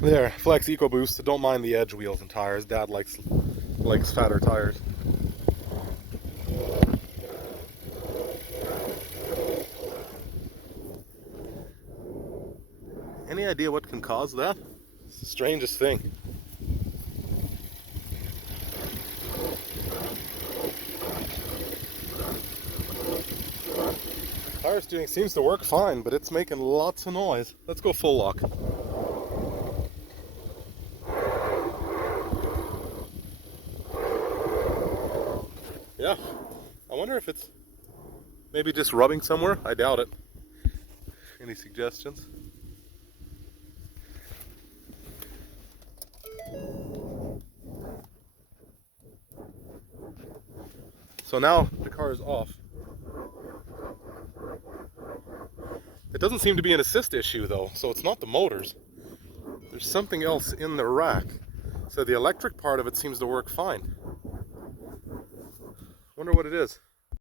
There, Flex EcoBoost. Don't mind the edge wheels and tires. Dad likes fatter tires. Any idea what can cause that? It's the strangest thing. Tire steering seems to work fine, but it's making lots of noise. Let's go full lock. Yeah, I wonder if it's maybe just rubbing somewhere. I doubt it. Any suggestions? So now the car is off. It doesn't seem to be an assist issue though, so it's not the motors. There's something else in the rack. So the electric part of it seems to work fine. Wonder what it is.